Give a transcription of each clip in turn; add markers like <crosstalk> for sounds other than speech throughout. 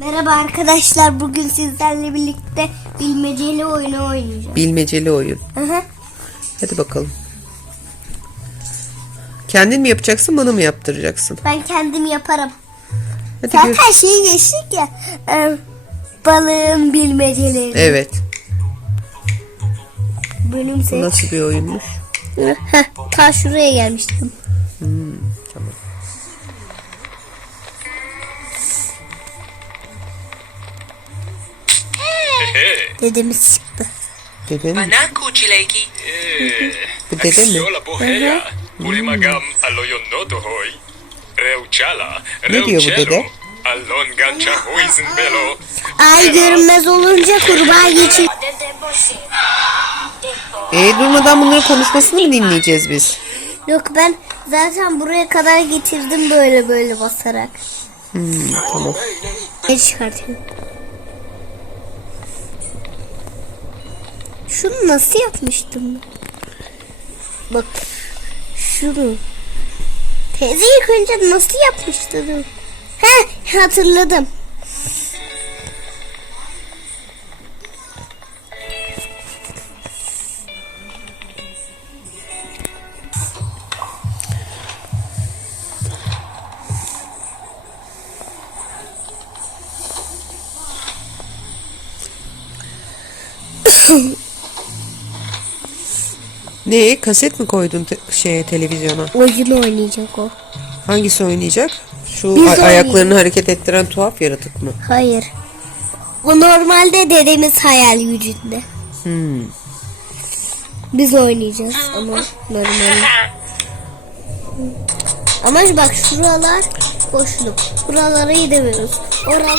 Merhaba arkadaşlar. Bugün sizlerle birlikte bilmeceli oyunu oynayacağız. Bilmeceli oyun. Aha. Hadi bakalım. Kendin mi yapacaksın bana mı yaptıracaksın? Ben kendim yaparım. Hadi gör. Zaten şeyi geçtik ya. e, balığın bilmeceleri. Evet. Bölüm Bu seç. nasıl bir oyunmuş? Heh, ta şuraya gelmiştim. Dedemiz çıktı. <laughs> Dede mi? Panaku Chileki. Bu dede mi? Ne diyor bu dede? reuchelo, allon gancha huizin belo, Ay görünmez olunca kurbağa geçiyor. E durmadan bunların konuşmasını mı dinleyeceğiz biz? Yok ben zaten buraya kadar getirdim böyle böyle basarak. Hmm, tamam. Ne çıkartıyorum? Şunu nasıl yapmıştım? Bak şunu. Teyze ilk önce nasıl yapmıştı? He hatırladım. <laughs> Ne kaset mi koydun te- şeye televizyona? Oyun oynayacak o. Hangisi oynayacak? Şu Biz ay- oynayacağız. ayaklarını hareket ettiren tuhaf yaratık mı? Hayır. O normalde dedemiz hayal gücünde. Hmm. Biz oynayacağız ama normal. Ama bak şuralar boşluk. Buralara gidemiyoruz. Oralar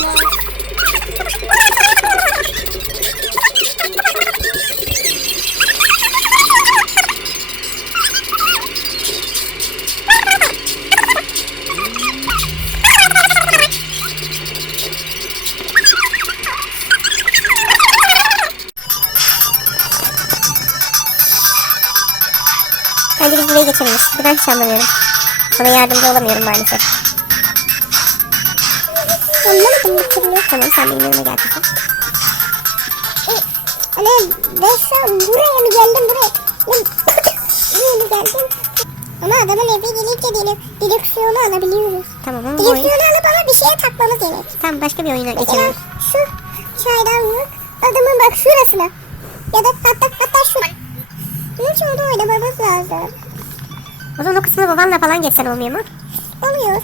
Bence biz buraya geçemeyiz. Buradan hiç anlamıyorum. Sana yardımcı olamıyorum maalesef. Anlamadım bir türlü. Tamam sen benim yanıma gel kızım. Anne ben şu an buraya mı geldim buraya? Buraya mı geldim? Ama adamın evi gelince direk, direksiyonu alabiliyoruz. Tamam ama Direksiyonu alıp ama bir şeye takmamız gerek. Tamam başka bir oyuna geçelim. şu çaydanlık adamın bak şurasına. Ya da hatta hatta şu. İçin onu oynamamız lazım. O zaman o kısmı babanla falan geçsen olmuyor mu? Oluyor.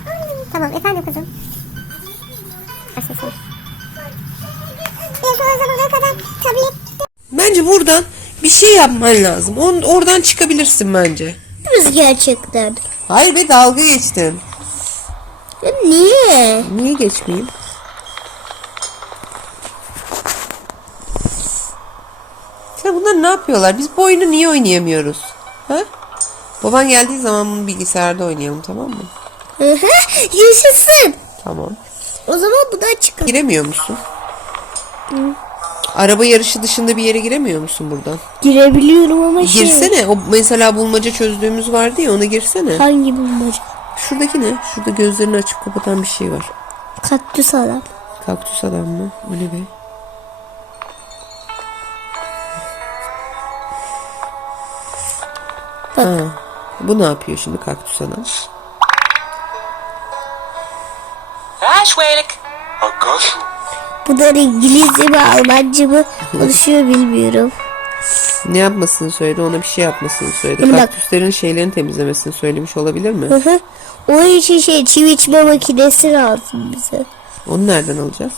Tamam efendim kızım. Nasılsın? Ya şu zamana kadar tablet Bence buradan bir şey yapman lazım. On, oradan çıkabilirsin bence. biz gerçekten. Hayır be dalga geçtin. Ya niye? Niye geçmeyeyim? Sen bunlar ne yapıyorlar? Biz bu oyunu niye oynayamıyoruz? Ha? Baban geldiği zaman bunu bilgisayarda oynayalım tamam mı? Hı hı, Yaşasın. Tamam. O zaman bu da çıkar. Giremiyor musun? Araba yarışı dışında bir yere giremiyor musun buradan? Girebiliyorum ama şey. Girsene. O mesela bulmaca çözdüğümüz vardı ya ona girsene. Hangi bulmaca? Şuradaki ne? Şurada gözlerini açıp kapatan bir şey var. Kaktüs adam. Kaktüs adam mı? O ne be? Bu ne yapıyor şimdi kaktüs akashu, Bunlar İngilizce mi Almanca mı <laughs> konuşuyor bilmiyorum. Ne yapmasını söyledi? Ona bir şey yapmasını söyledi. Şimdi bak. Kaktüslerin şeylerini temizlemesini söylemiş olabilir mi? Hı hı. O için şey çivi içme makinesi lazım bize. Onu nereden alacağız?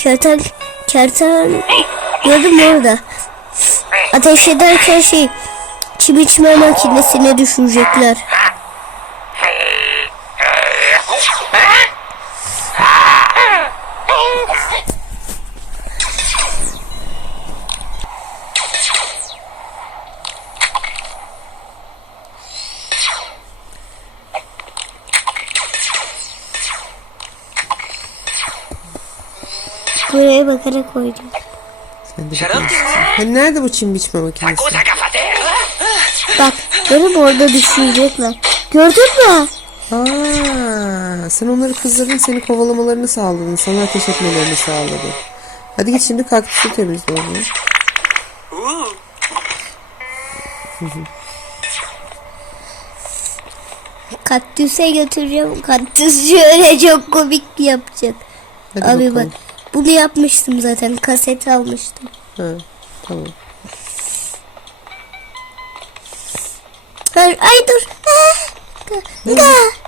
Kertel, kertel gördüm orada. Ateş ederken şey çivi içme makinesine düşürecekler. Buraya bakarak koydum. Ben de. Hani nerede bu çim biçme makinesi? Bak benim orada düşürecekler. Gördün mü? Aa, sen onları kızdırdın, seni kovalamalarını sağladın, sana ateş etmelerini sağladın. Hadi git şimdi kaktüsü temizle onu. <laughs> Kaktüse götüreceğim. Kaktüs şöyle çok komik yapacak. Hadi Abi bak bakalım. Bunu yapmıştım zaten. Kaset almıştım. Ha, tamam. Ay, ay dur. Ne? Ah!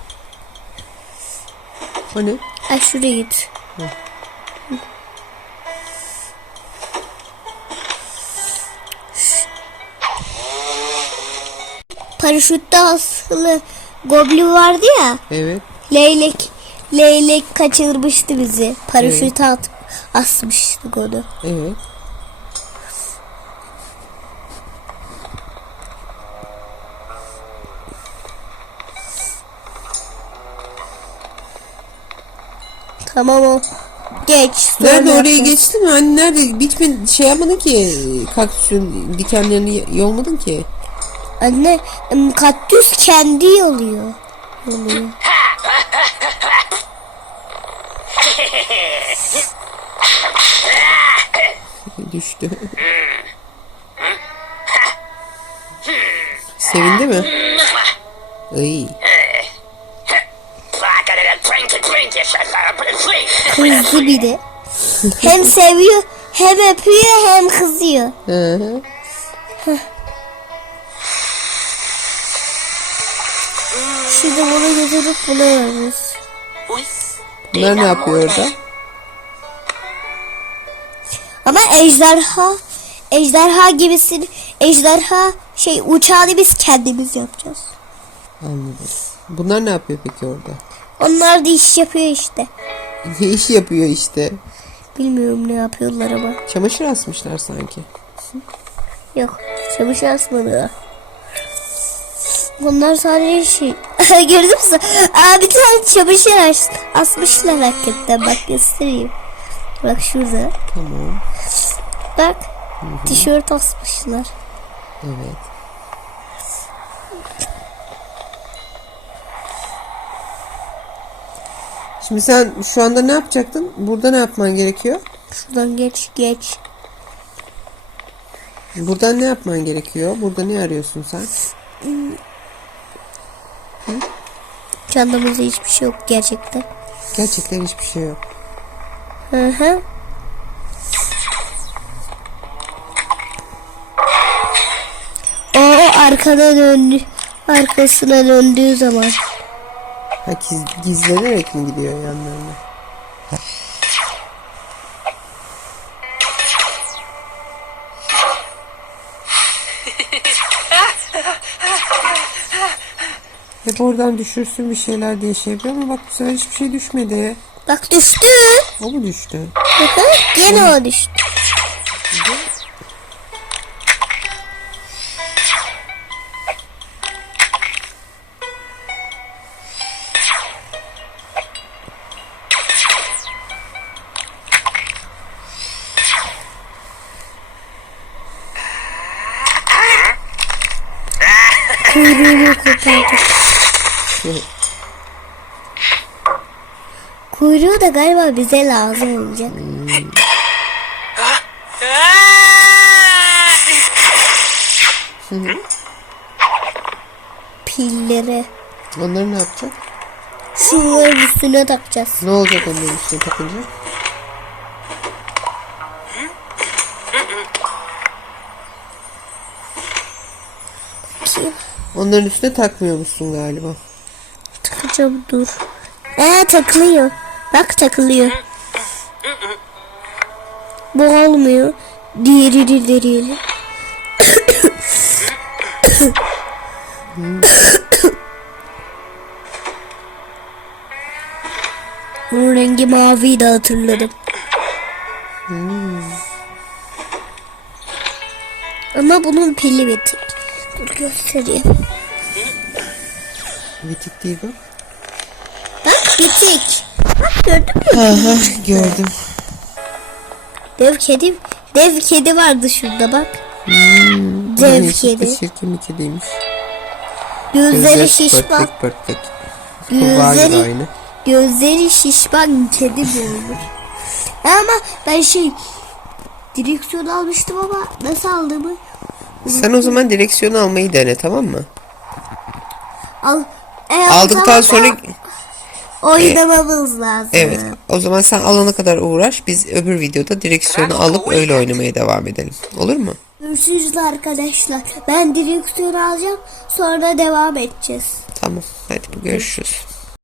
O ne? Ay şuraya git. Paraşütte asılı goblin vardı ya. Evet. Leylek leylek kaçırmıştı bizi. Paraşüte atıp asmıştık onu. Evet. Tamam o. Geç. sonra Nerede oraya geçtin mi? Hani nerede? Bitme şey yapmadın ki kaktüsün dikenlerini yolmadın ki. Anne kaktüs kendi yoluyor. Yoluyor. <laughs> Düştü. Sevindi mi? Ay. Kızdı bir de. hem seviyor hem öpüyor hem kızıyor. Hı hı. Şimdi bunu götürüp bunu veririz. Uy. Bunlar ne yapıyor orada? Ama ejderha ejderha gibisini ejderha şey uçağını biz kendimiz yapacağız. Anladım. Bunlar ne yapıyor peki orada? Onlar da iş yapıyor işte. Ne iş yapıyor işte? Bilmiyorum ne yapıyorlar ama. Çamaşır asmışlar sanki. Yok. Çamaşır asmadı. Bunlar sadece şey. <laughs> Gördün mü? Aa bir tane çamaşır as asmışlar hakikaten. Bak göstereyim. Bak şurada. Tamam. Bak. Tişört asmışlar. Evet. Şimdi sen şu anda ne yapacaktın? Burada ne yapman gerekiyor? Şuradan geç geç. Buradan ne yapman gerekiyor? Burada ne arıyorsun sen? Çantamızda hiçbir şey yok gerçekten. Gerçekten hiçbir şey yok. Hı hı. O arkana döndü. Arkasına döndüğü zaman. Ha giz, gizlenerek mi gidiyor yanlarına? Hep oradan düşürsün bir şeyler diye şey yapıyor ama bak bu sefer hiçbir şey düşmedi. Bak düştü. O mu düştü? Hı hı. Gene o düştü. Kuyruğunu kopardı. Kuyruğu da galiba bize lazım olacak. Pilleri. Onları ne yapacak? Şunların üstüne takacağız. Ne olacak onların üstüne takınca? Onların üstüne takmıyormuşsun galiba. Takacağım dur. Ee takılıyor. Bak takılıyor. Bu olmuyor. Diğeri de diğeri. Bunun rengi maviyi de hatırladım. Ama bunun pili bitik. Dur göstereyim. Bitik değil bak. Bak bitik. Bak gördün mü? Aha gördüm. Dev kedi Dev kedi vardı şurada bak. Hmm, Dev kedi. Çirkin bir kediymiş. Gözleri Gözler şişman. Kurbağa gibi Gözleri, aynı. gözleri şişman kedi olur? Ama ben şey direksiyon almıştım ama nasıl aldığımı Sen o zaman direksiyonu almayı dene tamam mı? al. Eğer Aldıktan sonra oynamamız lazım. evet o zaman sen alana kadar uğraş biz öbür videoda direksiyonu alıp öyle oynamaya devam edelim. Olur mu? Görüşürüz arkadaşlar. Ben direksiyonu alacağım sonra devam edeceğiz. Tamam hadi görüşürüz.